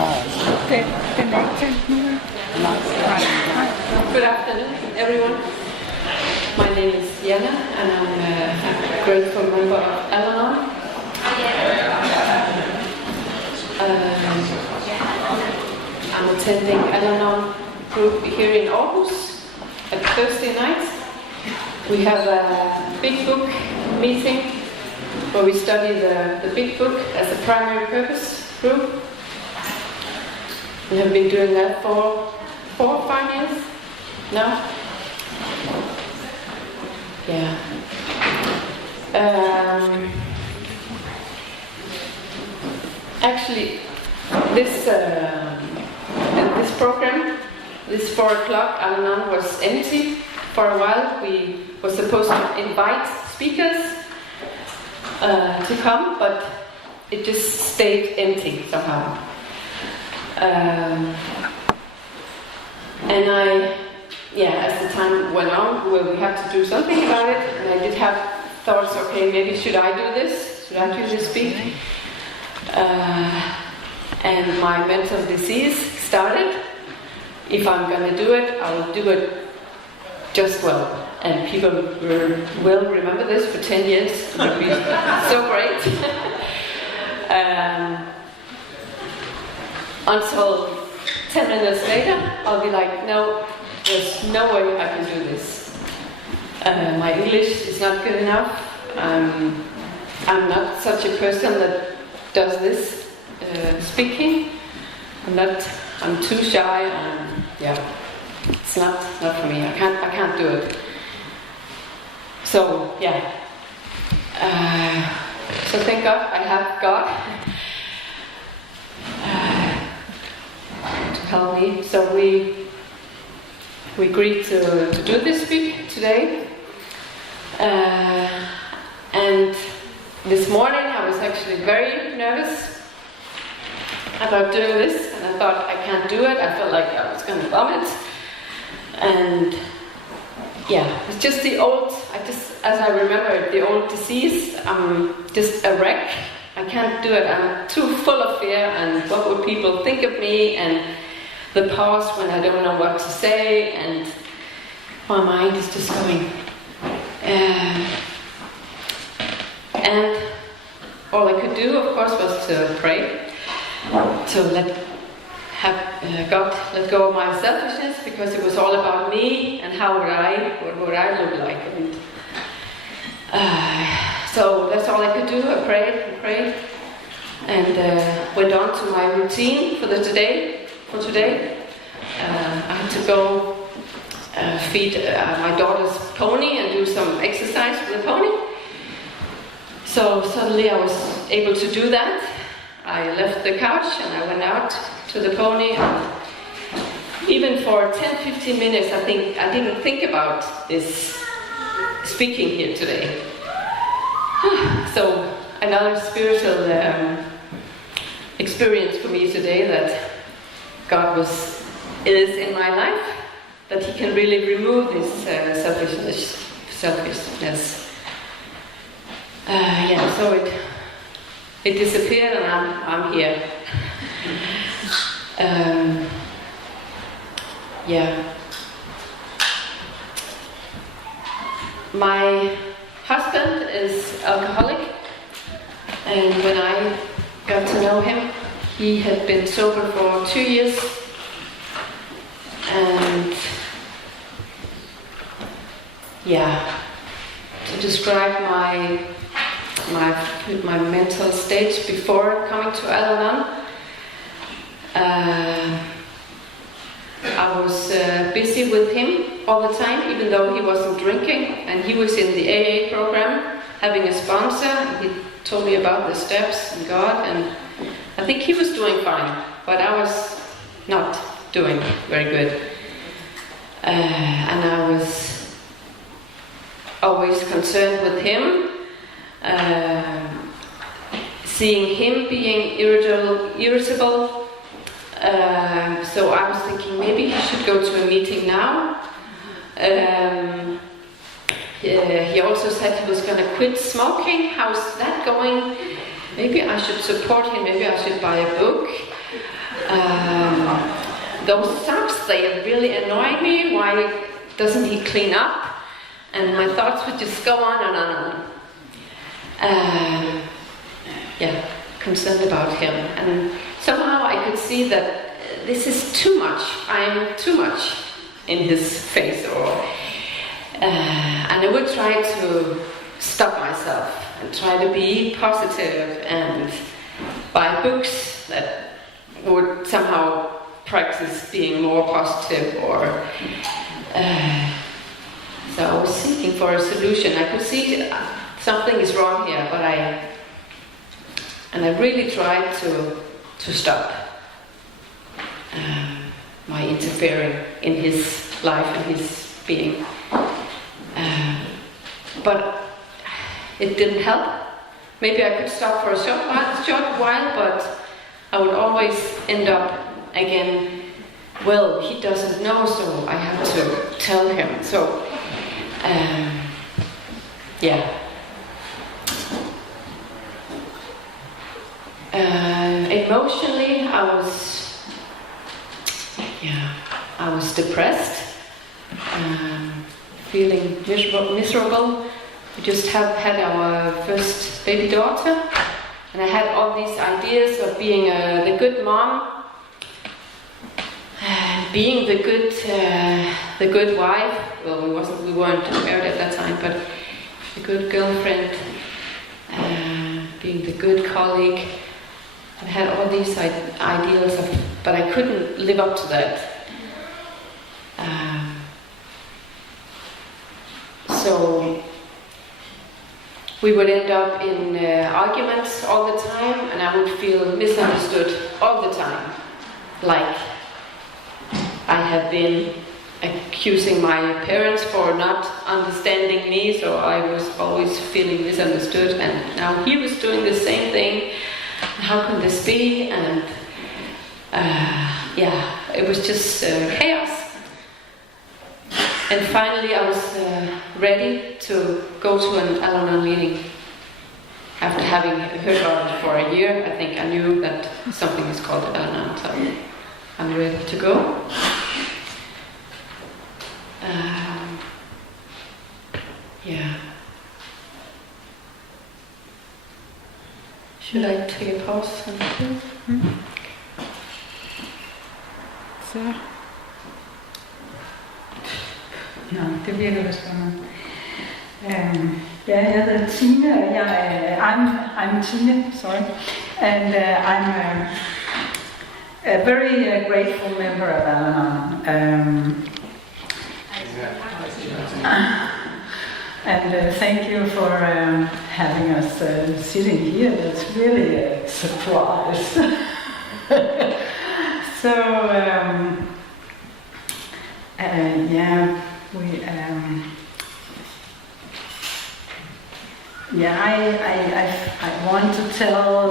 Good afternoon, everyone. My name is Jana, and I'm a grateful member of Alanon. I'm attending Alanon group here in Aarhus at Thursday nights. We have a big book meeting where we study the big book as a primary purpose group. We have been doing that for 4 or 5 years now. Yeah. Actually, this program, this 4 o'clock, Alanon was empty for a while. We were supposed to invite speakers to come, but it just stayed empty somehow. And as the time went on, we had to do something about it, and I did have thoughts, okay, maybe should I do this? Should I do this speak? And my mental disease started. If I'm going to do it, I'll do it just well. And people will remember this for 10 years. It will be so great. Until 10 minutes later, I'll be like, no, there's no way I can do this. My English is not good enough. I'm not such a person that does this speaking. I'm too shy. It's not for me. I can't do it. So so thank God I have God to help me. So we agreed to do this speak today. And this morning I was actually very nervous about doing this, and I thought I can't do it. I felt like I was going to vomit. And it's just the old, as I remember, the old disease, I'm just a wreck. I can't do it. I'm too full of fear, and what would people think of me, and the pause when I don't know what to say, and my mind is just going. And all I could do, of course, was to pray, to let God let go of my selfishness, because it was all about me and what would I look like. And so that's all I could do. I prayed, and went on to my routine for today. I had to go feed my daughter's pony and do some exercise with the pony. So suddenly I was able to do that. I left the couch and I went out to the pony. Even for 10-15 minutes, I didn't think about this speaking here today. So another spiritual experience for me today, that God is in my life, that He can really remove this selfishness. So it disappeared, and I'm here. My husband is alcoholic, and when I got to know him, he had been sober for 2 years, and to describe my mental state before coming to Alanon, I was busy with him all the time, even though he wasn't drinking, and he was in the AA program, having a sponsor. He told me about the steps and God, and I think he was doing fine, but I was not doing very good. And I was always concerned with him, seeing him being irritable. So I was thinking maybe he should go to a meeting now. He also said he was going to quit smoking. How's that going? Maybe I should support him. Maybe I should buy a book. Those socks, they really annoy me. Why doesn't he clean up? And my thoughts would just go on and on and on. Concerned about him. And somehow I could see that this is too much. I'm too much in his face. And I would try to stop myself and try to be positive and buy books that would somehow practice being more positive, or so I was seeking for a solution. I could see something is wrong here, but I really tried to stop my interfering in his life and his being. But it didn't help. Maybe I could stop for a short while, but I would always end up again, well, he doesn't know, so I have to tell him. So, emotionally, I was depressed, feeling miserable. We just had our first baby daughter, and I had all these ideas of being the good mom, being the good wife. Well, we weren't married at that time, but the good girlfriend, being the good colleague. I had all these ideals but I couldn't live up to that. So we would end up in arguments all the time, and I would feel misunderstood all the time. Like I have been accusing my parents for not understanding me, so I was always feeling misunderstood, and now he was doing the same thing. How can this be? And it was just chaos. And finally I was ready to go to an Alanon meeting. After having heard about it for a year, I think I knew that something is called Alanon, so I'm ready to go. Should I take a pause? Så. Nå, det virker vist godt. Jeg hedder Tine, og I'm Tine, sorry, and I'm a very grateful member of Alanon. And thank you for having us sitting here. That's really a surprise. So, I want to tell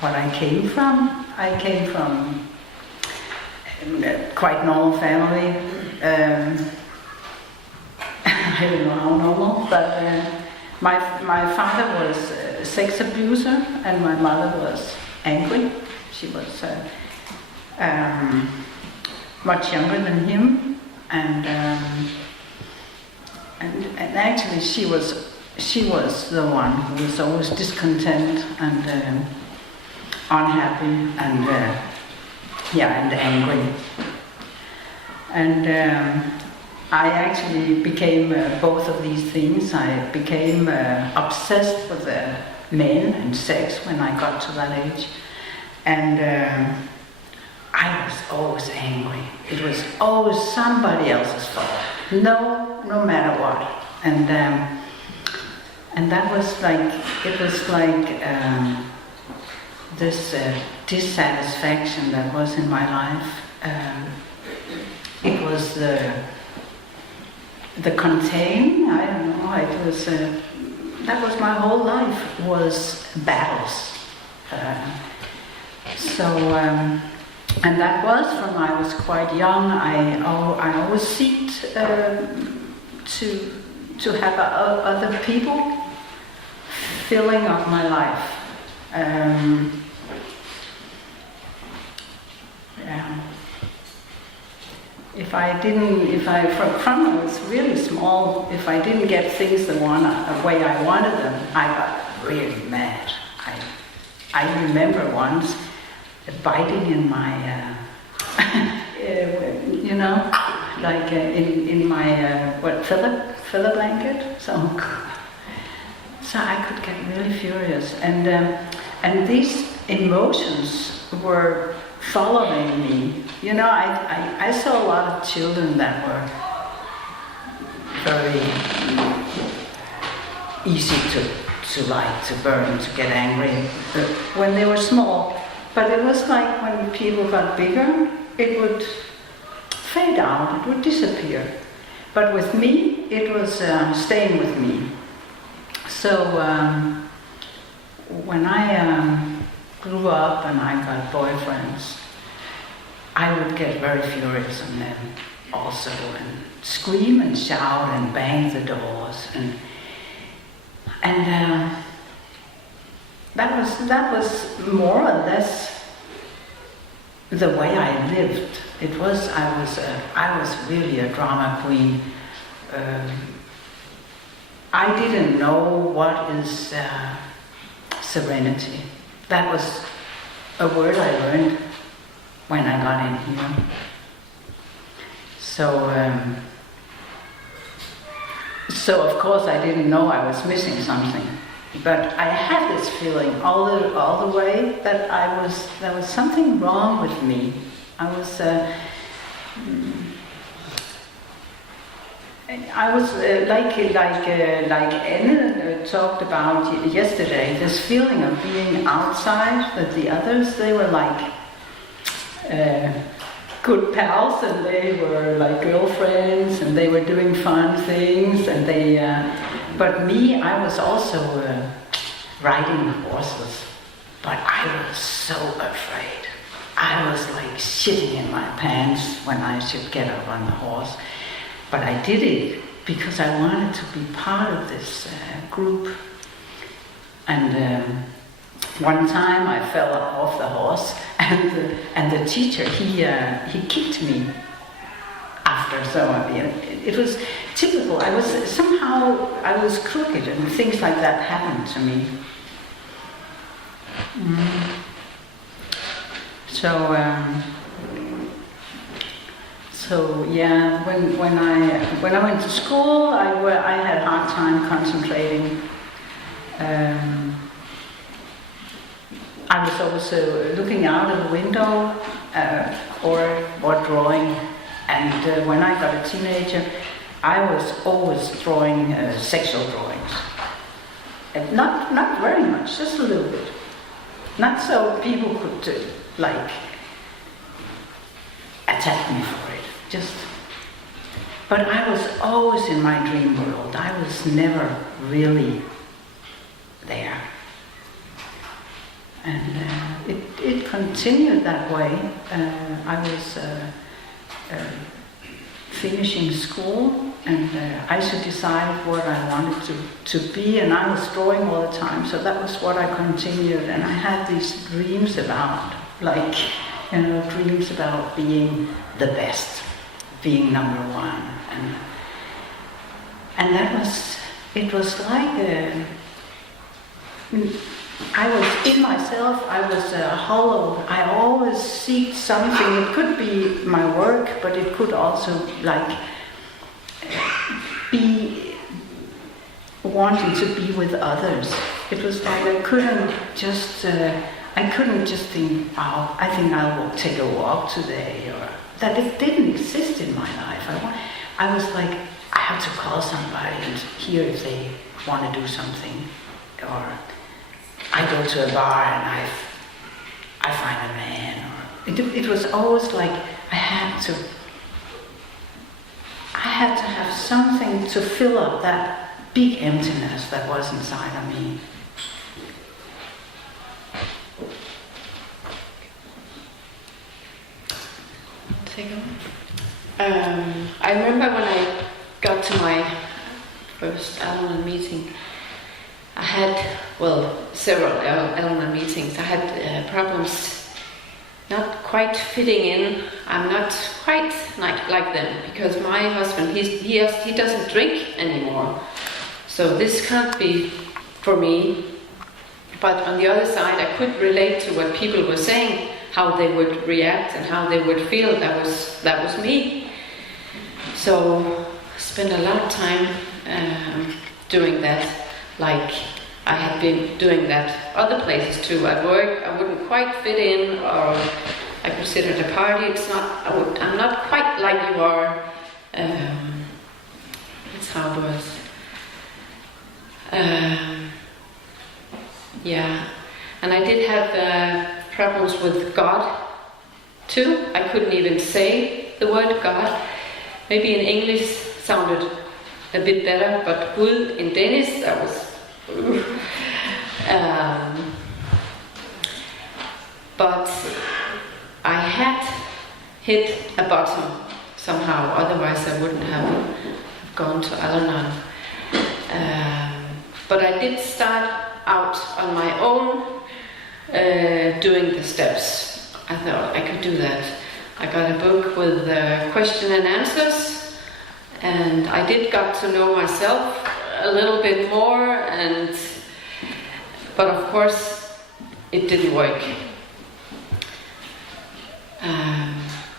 what I came from. I came from a quite normal family. I don't know how normal, but my father was a sex abuser, and my mother was angry. She was much younger than him, and actually she was the one who was always discontent and unhappy and angry. And I actually became both of these things. I became obsessed with men and sex when I got to that age. And I was always angry. It was always somebody else's fault. No matter what. And that was like, this dissatisfaction that was in my life. It was the contain, I don't know, it was, that was my whole life, was battles. And that was from I was quite young. I always seeked to have other people filling up my life. from I was really small, if I didn't get things the way I wanted them, I got really mad. I remember once biting in my, you know, like in my feather blanket. So I could get really furious, and these emotions were following me. You know, I saw a lot of children that were very easy to like, to burn, to get angry when they were small. But it was like when people got bigger, it would fade out, it would disappear. But with me, it was staying with me. So when I grew up and I got boyfriends, I would get very furious on them also, and scream and shout and bang the doors, and that was more or less the way I lived. I was really a drama queen. I didn't know what is serenity. That was a word I learned when I got in here. So of course I didn't know I was missing something, but I had this feeling all the way that there was something wrong with me. I was like Anne talked about yesterday, this feeling of being outside, that the others, they were like good pals, and they were like girlfriends, and they were doing fun things, and but me, I was also riding horses, but I was so afraid. I was like shitting in my pants when I should get up on the horse. But I did it because I wanted to be part of this group. And one time I fell off the horse, and the teacher, he kicked me after. So it was typical. I was crooked, and things like that happened to me. So yeah, when I went to school, I had a hard time concentrating. I was also looking out of the window or drawing. And when I got a teenager, I was always drawing sexual drawings. And not very much, just a little bit. Not so people could attack me for it. But I was always in my dream world. I was never really there. And it continued that way. I was finishing school, and I should decide what I wanted to be, and I was drawing all the time, so that was what I continued. And I had these dreams about, dreams about being the best, being number one, and it was like I was in myself, I was hollow. I always seeked something. It could be my work, but it could also be wanting to be with others. It was like I couldn't just think, oh, I think I will take a walk today, or that it didn't exist in my life. I was like, I have to call somebody and hear if they want to do something, or I go to a bar and I find a man. Or it was always like I had to have something to fill up that big emptiness that was inside of me. Take on. I remember when I got to my first Alanon meeting, I had, several Alanon meetings. I had problems not quite fitting in. I'm not quite like them, because my husband, he doesn't drink anymore. So this can't be for me. But on the other side, I could relate to what people were saying, how they would react and how they would feel. That was me. So I spent a lot of time doing that, like I had been doing that other places too. At work, I wouldn't quite fit in, or I could sit at a party. I'm not quite like you are. It's how it was. Yeah, and I did have problems with God too. I couldn't even say the word God. Maybe in English sounded a bit better, but Gud in Danish, that was... but I had hit a bottom somehow, otherwise I wouldn't have gone to Alanon. But I did start out on my own doing the steps. I thought I could do that. I got a book with question and answers, and I did got to know myself a little bit more, but of course it didn't work.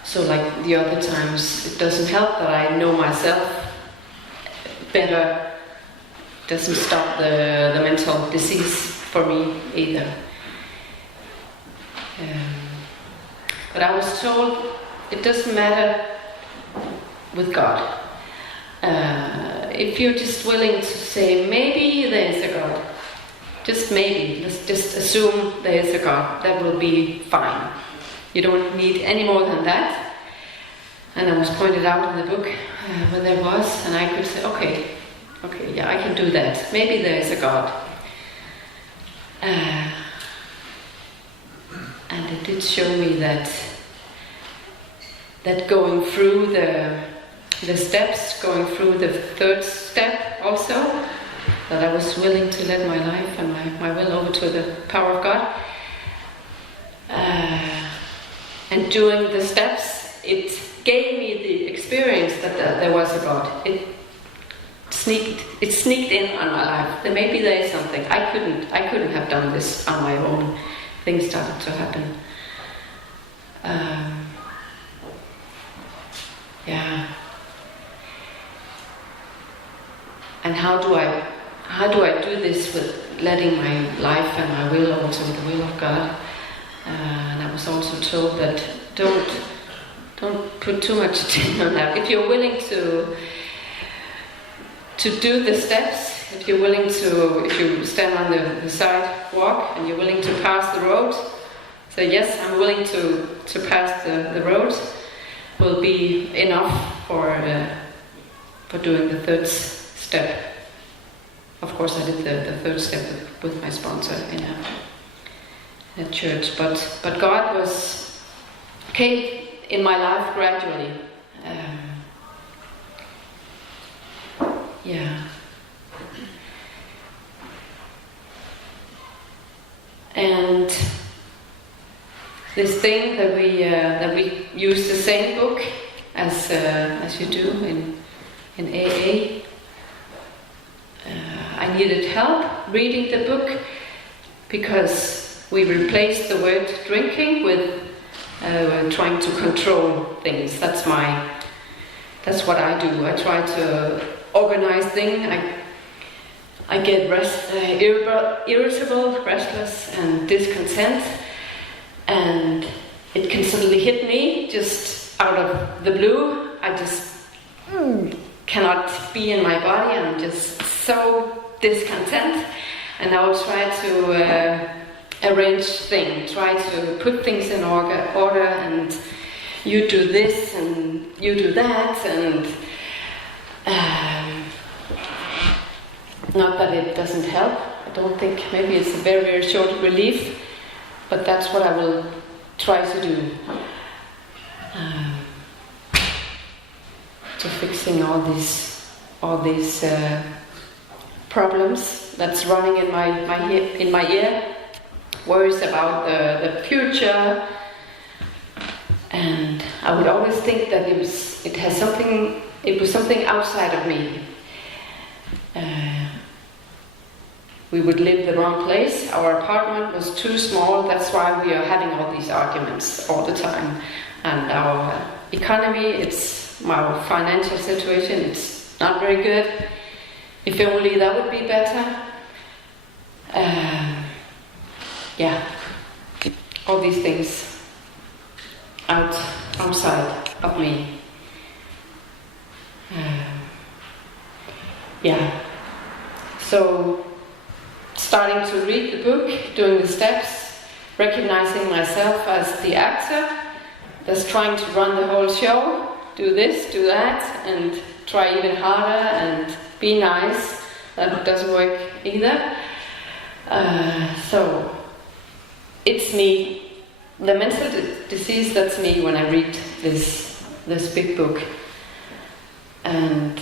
So like the other times, it doesn't help that I know myself better. It doesn't stop the mental disease for me either. But I was told it doesn't matter with God. If you're just willing to say, maybe there is a God, just maybe, let's just assume there is a God, that will be fine. You don't need any more than that. And I was pointed out in the book when there was, and I could say, okay, yeah, I can do that. Maybe there is a God. And it did show me that going through the steps, going through the third step also, that I was willing to let my life and my will over to the power of God. And doing the steps, it gave me the experience that there was a God. It sneaked in on my life. That maybe there is something. I couldn't have done this on my own. Things started to happen. Yeah. And how do I do this with letting my life and my will over to the will of God? And I was also told that don't put too much attention on that. If you're willing to do the steps, if you stand on the sidewalk and you're willing to pass the road, say yes, I'm willing to pass the road, will be enough for doing the third step. Of course, I did the third step with my sponsor in a church, but God came in my life gradually. Yeah. And this thing that we use the same book as you do in AA. I needed help reading the book because we replaced the word drinking with trying to control things. That's what I do. I try to organize things. I get irritable, restless, and discontent, and it can suddenly hit me just out of the blue. I just cannot be in my body. I'm just so discontent, and I will try to arrange things, try to put things in order, and you do this and you do that, and not that it doesn't help. I don't think, maybe it's a very, very short relief, but that's what I will try to do. To fixing all these problems that's running in my ear, worries about the future, I would always think that it was something outside of me. We would live the wrong place. Our apartment was too small. That's why we are having all these arguments all the time. And our economy, our financial situation, it's not very good. If only that would be better. All these things outside of me. So, starting to read the book, doing the steps, recognizing myself as the actor that's trying to run the whole show, do this, do that, and try even harder and be nice. That doesn't work either. So, it's me. The mental disease, that's me when I read this big book. And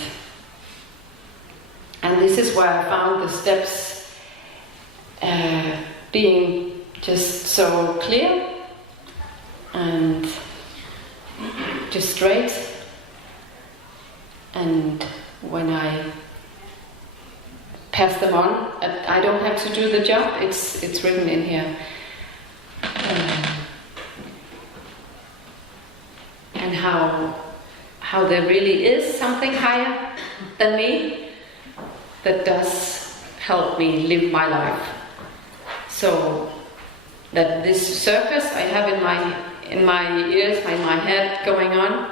this is where I found the steps being just so clear and just straight. And when I pass them on, I don't have to do the job. It's written in here. And how there really is something higher than me that does help me live my life. So that this circus I have in my ears, in my head going on,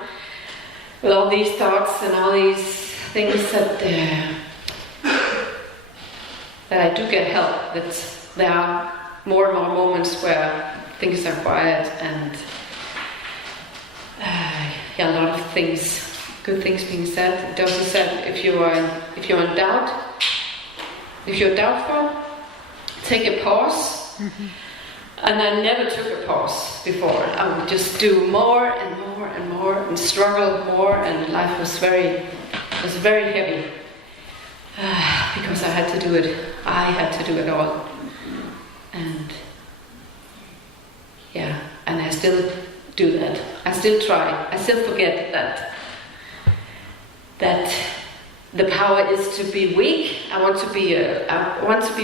with all these thoughts and all these things that I do get help. That there are more and more moments where things are quiet and a lot of things, good things being said. It also said if you're in doubt, if you're doubtful, take a pause. Mm-hmm. And I never took a pause before. I would just do more and more and more and struggle more, and life was very heavy because I had to do it. I had to do it all, and and I still do that. I still try. I still forget that the power is to be weak. I want to be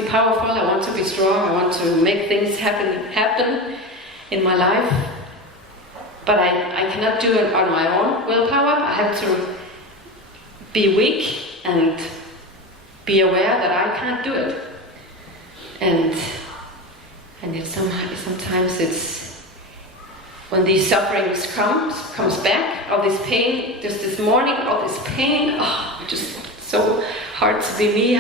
powerful. I want to be strong. I want to make things happen in my life. But I cannot do it on my own willpower. I have to be weak and be aware that I can't do it. And sometimes it's when these sufferings comes back, all this pain, just this morning, all this pain, just so hard to be me,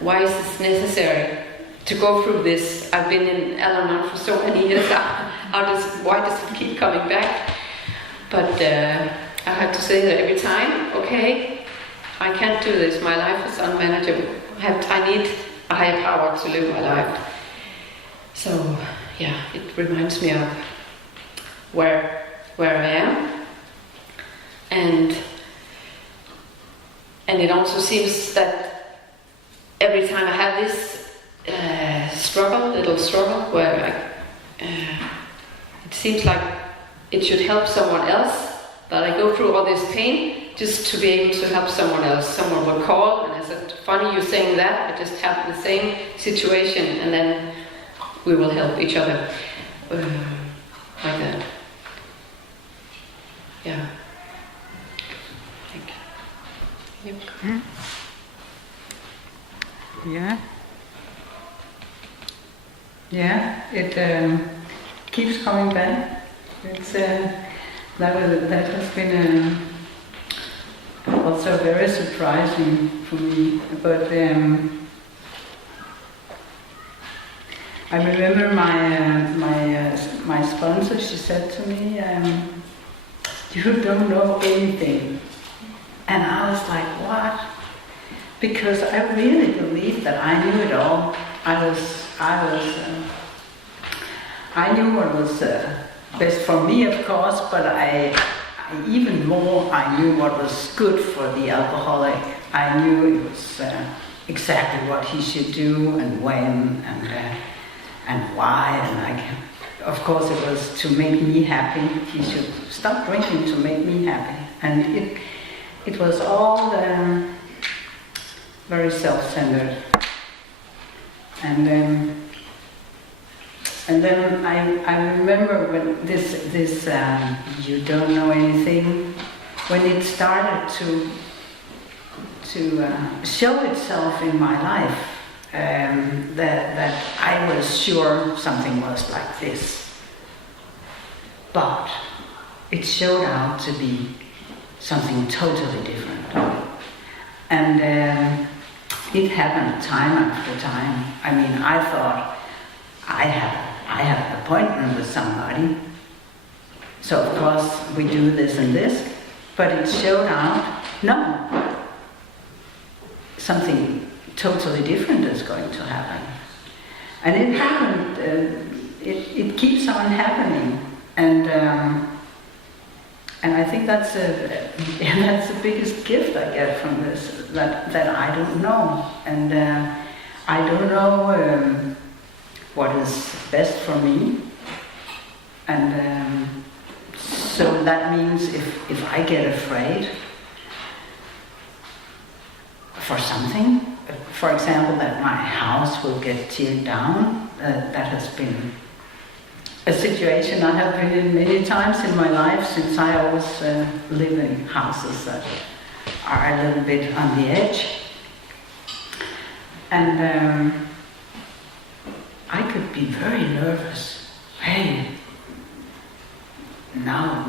why is this necessary to go through this? I've been in Alanon for so many years, why does it keep coming back? But I have to say that every time, okay, I can't do this, my life is unmanageable, I need a higher power to live my life. So, it reminds me of where I am, and it also seems that every time I have this little struggle, where it seems like it should help someone else, that I go through all this pain just to be able to help someone else. Someone will call, and I said, funny you're saying that, I just have the same situation, and then we will help each other like that. Yeah. Thank you. Mm. Yeah, it keeps coming back. It's that has been also very surprising for me. But I remember my sponsor. She said to me, "You don't know anything," and I was like, "What?" Because I really believed that I knew it all. I knew what was best for me, of course, but I even more, I knew what was good for the alcoholic. I knew it was exactly what he should do and when and why, of course, it was to make me happy. He should stop drinking to make me happy. And it was all very self-centered. And then I remember when this you don't know anything, when it started to show itself in my life, that I was sure something was like this. But it showed out to be something totally different. And it happened time after time. I mean, I thought I have an appointment with somebody, so of course we do this and this, but it showed out, no, something totally different is going to happen. And it happened, it keeps on happening, and I think that's the biggest gift I get from this, that I don't know, and I don't know what is best for me, and so that means if I get afraid for something, for example, that my house will get teared down, that has been a situation I have been in many times in my life, since I always live in houses that are a little bit on the edge. And I could be very nervous. Hey, now,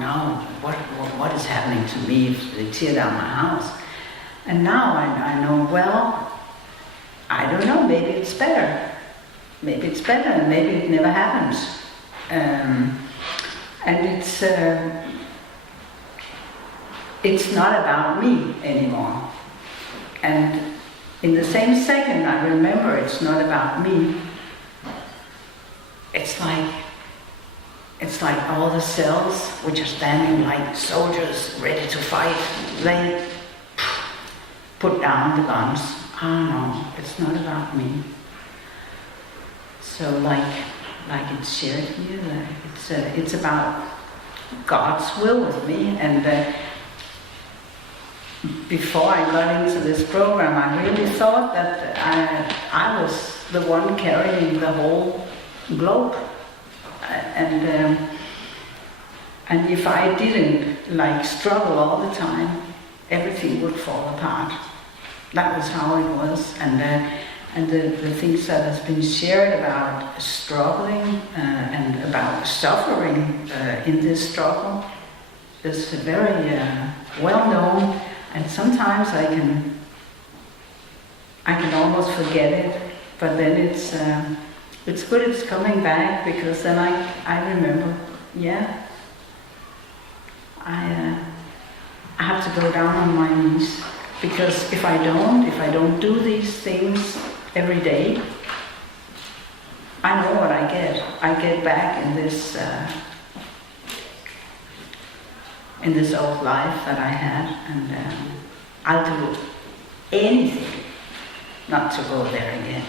what is happening to me if they tear down my house? And now I know, well, I don't know, maybe it's better. Maybe it's better, and maybe it never happens. And it's not about me anymore. And in the same second I remember it's not about me, it's like all the cells which are standing like soldiers ready to fight, they put down the guns. Oh no, it's not about me. So like it's shared here, it's about God's will with me. And before I got into this program, I really thought that I was the one carrying the whole globe, and if I didn't struggle all the time, everything would fall apart. That was how it was. And the things that has been shared about struggling and about suffering in this struggle is very well known, and sometimes I can almost forget it, but then it's good it's coming back, because then I remember, yeah, I have to go down on my knees, because if I don't do these things every day, I know what I get. I get back in this old life that I had, and I'll do anything not to go there again.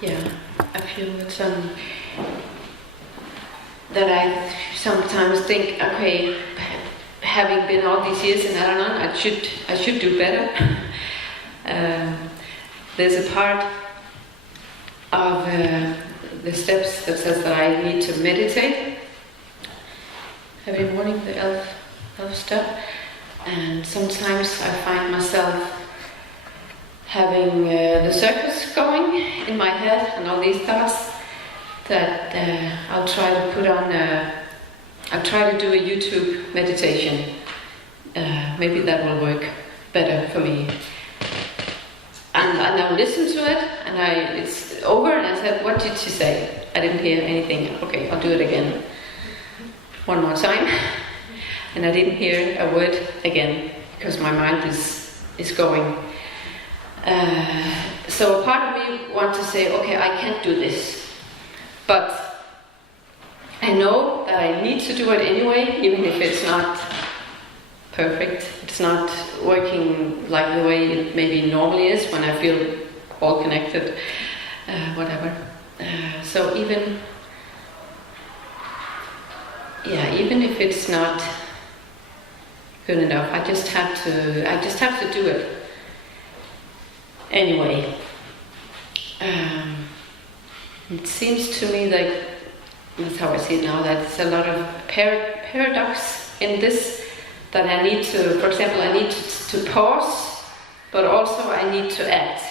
Yeah, I feel it's that I sometimes think, okay, having been all these years in Alanon, I should do better. There's a part of the steps that says that I need to meditate every morning, the elf step, and sometimes I find myself having the circus going in my head and all these thoughts that I'll try to put on. I'll try to do a YouTube meditation. Maybe that will work better for me. And I'll listen to it, and it's over, and I said, "What did she say?" I didn't hear anything. Okay, I'll do it again. One more time, and I didn't hear a word again because my mind is going. So a part of me wants to say, okay, I can't do this, but I I know that I need to do it anyway, even if it's not perfect. It's not working like the way it maybe normally is when I feel all connected, whatever. So even if it's not good enough, I just have to do it anyway. It seems to me like, that's how I see it now, that there's a lot of paradox in this, that I need to, for example, I need to pause, but also I need to act.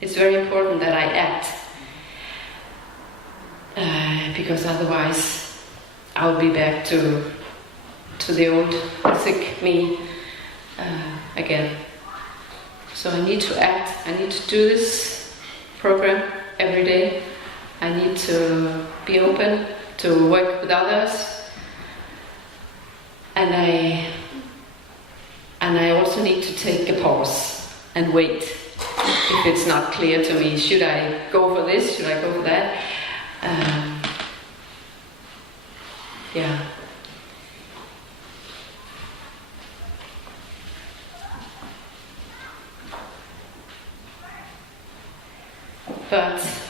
It's very important that I act, because otherwise I'll be back to the old sick me again. So I need to act, I need to do this program every day. I need to be open to work with others, and I also need to take a pause and wait if it's not clear to me. Should I go for this? Should I go for that?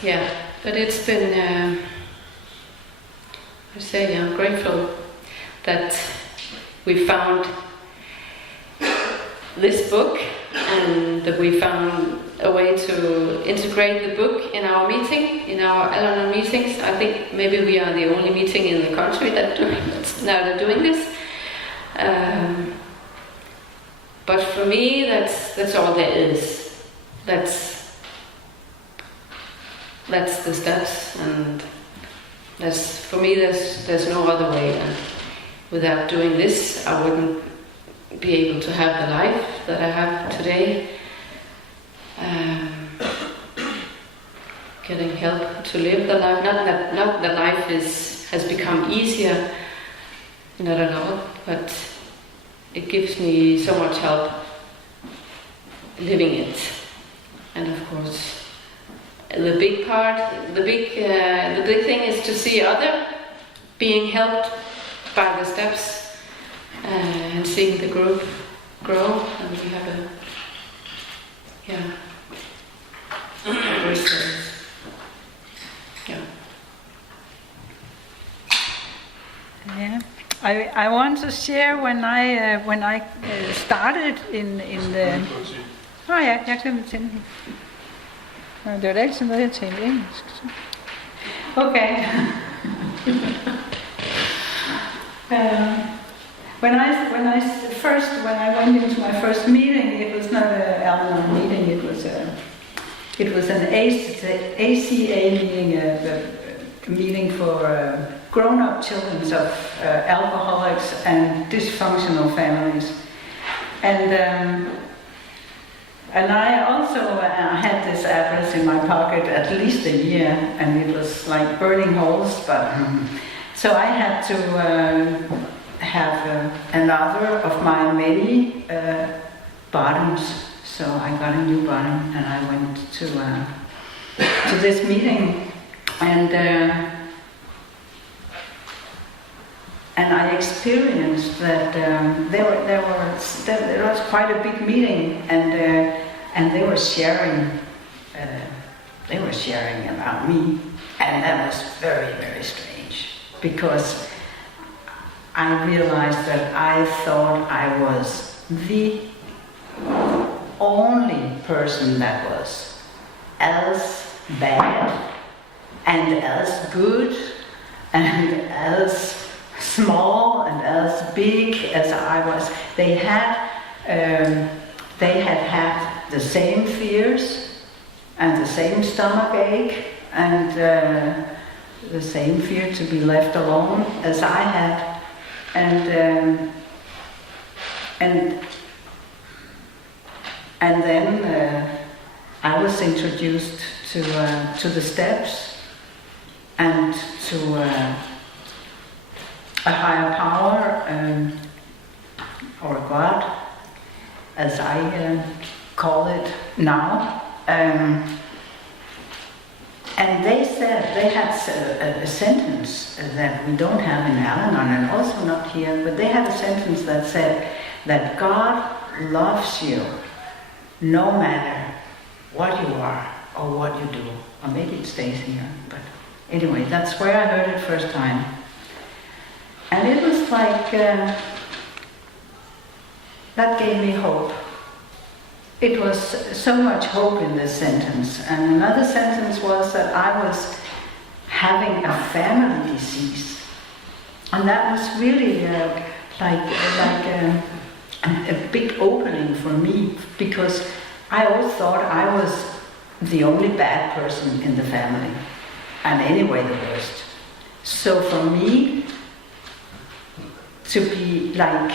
Yeah. But it's been, I'm grateful that we found this book, and that we found a way to integrate the book in our meeting, in our Alanon meetings. I think maybe we are the only meeting in the country that's now doing this. But for me, that's all there is. That's the steps, and for me there's no other way. And without doing this, I wouldn't be able to have the life that I have today. Getting help to live the life. Not that life has become easier, not at all, but it gives me so much help living it. And of course, the big thing is to see other being helped by the steps, and seeing the group grow, and we have Yeah, I want to share when I started in the. Ja, jeg glemte at tænde den. Det var da altid noget, jeg talte engelsk. Okay. When I went into my first meeting, it was not an Alanon meeting. It was an ACA meeting, a meeting for grown-up children of alcoholics and dysfunctional families, and I also had this address in my pocket at least a year, and it was like burning holes. But so I had to have another of my many bottoms. So I got a new bottom, and I went to this meeting, and I experienced that there was quite a big meeting, and they were sharing about me, and that was very, very strange, because I realized that I thought I was the only person that was as bad and as good and as small and as big as I was. They had the same fears and the same stomach ache and the same fear to be left alone as I had, and then I was introduced to the steps and to a higher power, or God, as I call it now. And they said, they had a sentence that we don't have in Alanon and also not here, but they had a sentence that said that God loves you no matter what you are or what you do. Or maybe it stays here, but anyway, that's where I heard it first time. And it was like, that gave me hope. It was so much hope in this sentence. And another sentence was that I was having a family disease. And that was really a big opening for me, because I always thought I was the only bad person in the family, and anyway the worst. So for me to be like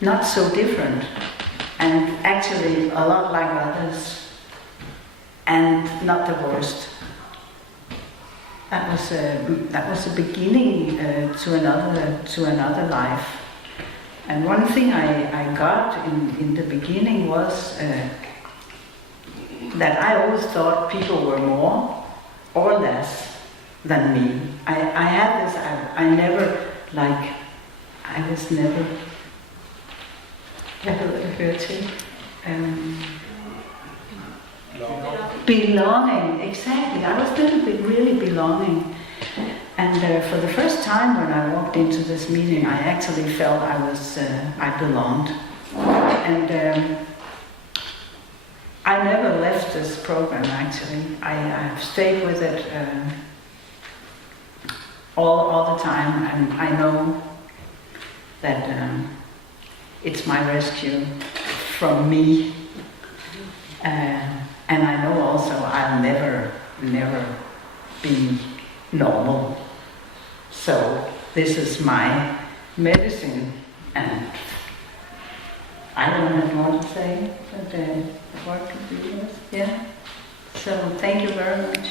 not so different, and actually a lot like others, and not the worst. That was a beginning to another life. And one thing I got in the beginning was that I always thought people were more or less than me. I had this. I was never. Belonging, exactly. I was a little bit really belonging. And for the first time when I walked into this meeting, I actually felt I belonged. And I never left this program, actually. I have stayed with it all the time, and I know that it's my rescue from me. And I know also I'll never be normal. So this is my medicine, and I don't have more to say, but what could be yours? Yeah. So thank you very much.